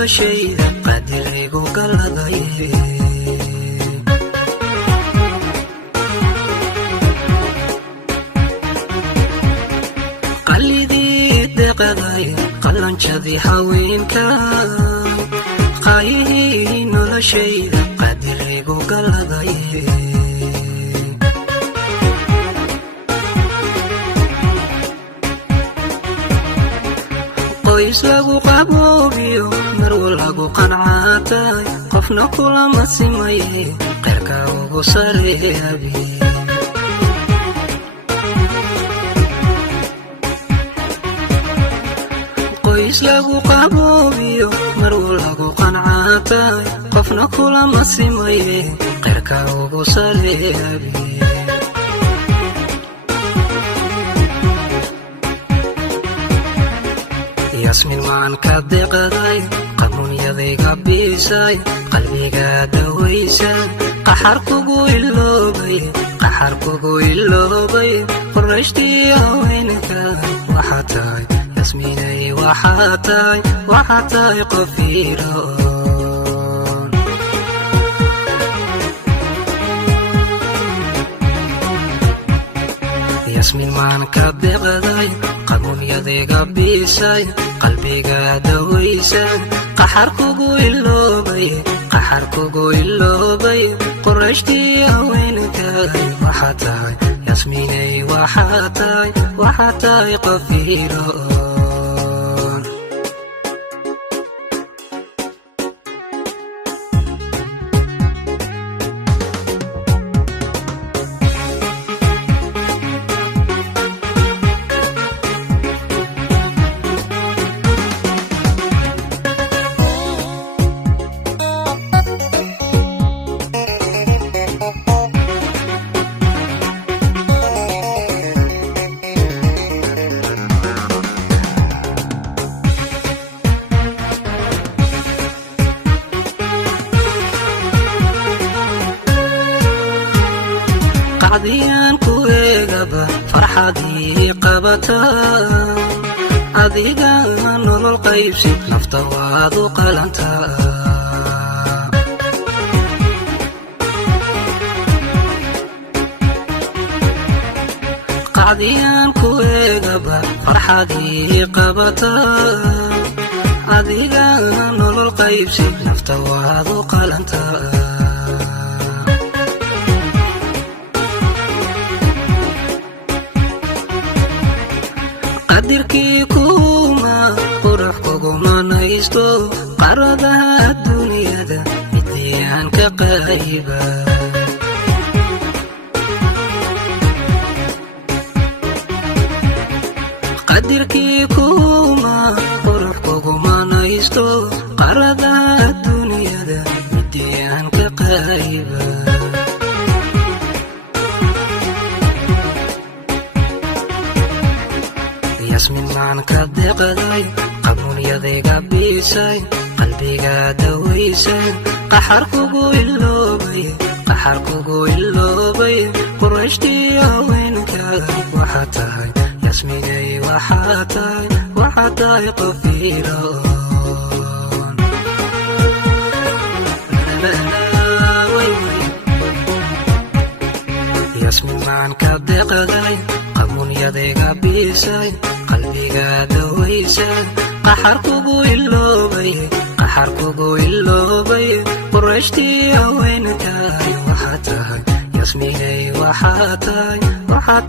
noloshayda qadiraygu galaday qalidii deqaday qalanjadii haweenka qaayihii noloshayda qadiraygu galaday qoys lagu qaboobiyo marwo lagu qancaatay qofna kulama simaye qeyrka ugu sareeyabi qoys lagu qaboobiyo marwo lagu qancaatay qofna kulama simaye qeyrka ugu sareeyabi yasmin maan ka deqaday qamuunyadayga biisay qalbiga dawaysay qaxar kugu iloobay qorashtii haweenka waxaa tahay yasminay waxaa tahay qof iroon yasmin maan ka deqaday qamuunyadayga biisay qalbiga dawaysay qaxar kugu iloobay qorashtii haweenka waxaa tahay yasminay waxaa tahay qof iroon qacdiyaan ku eegaba farxadii qabata adiga nolol qaybsi nafta waad u qalantaa qacdiyaan ku eegaba farxadii qabata adiga nolol qaybsi nafta waad u qalantaa qadirkii kuma qurux kuguma naysto qaradaha dunyada midiyaan ka qayba qadirkii kuma qurux kuguma naysto qaradaha dunyada midiyaan ka qayba yasmin maan ka deqaday qamuunyadayga biisay qalbiga dawaysay qaxar kugu iloobay qorashtii haweenka waxaa tahay yasminay waxaa tahay qof iroon yasmin maan ka deqaday qamuunyadayga biisay qalbiga dawaysay qaxar kugu iloobay qorashtii haweenka waxaa tahay yasminay waxaa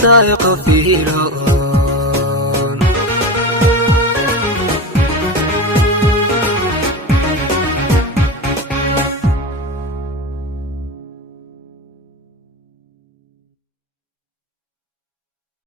tahay qof iroon